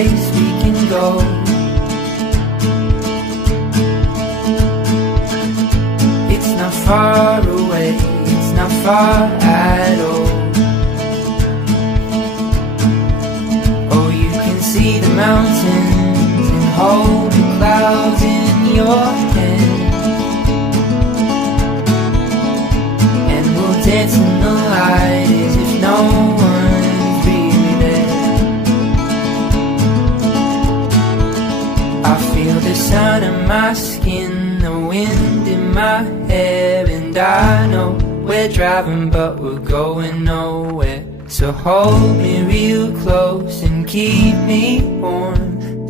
place we can go. It's not far away, it's not far at all. Oh, you can see the mountains and hold the clouds in your hand, and we'll dance in the light as if no one's really there. I feel the sun on my skin, the wind in my hair, and I know we're driving but we're going nowhere. So hold me real close and keep me warm.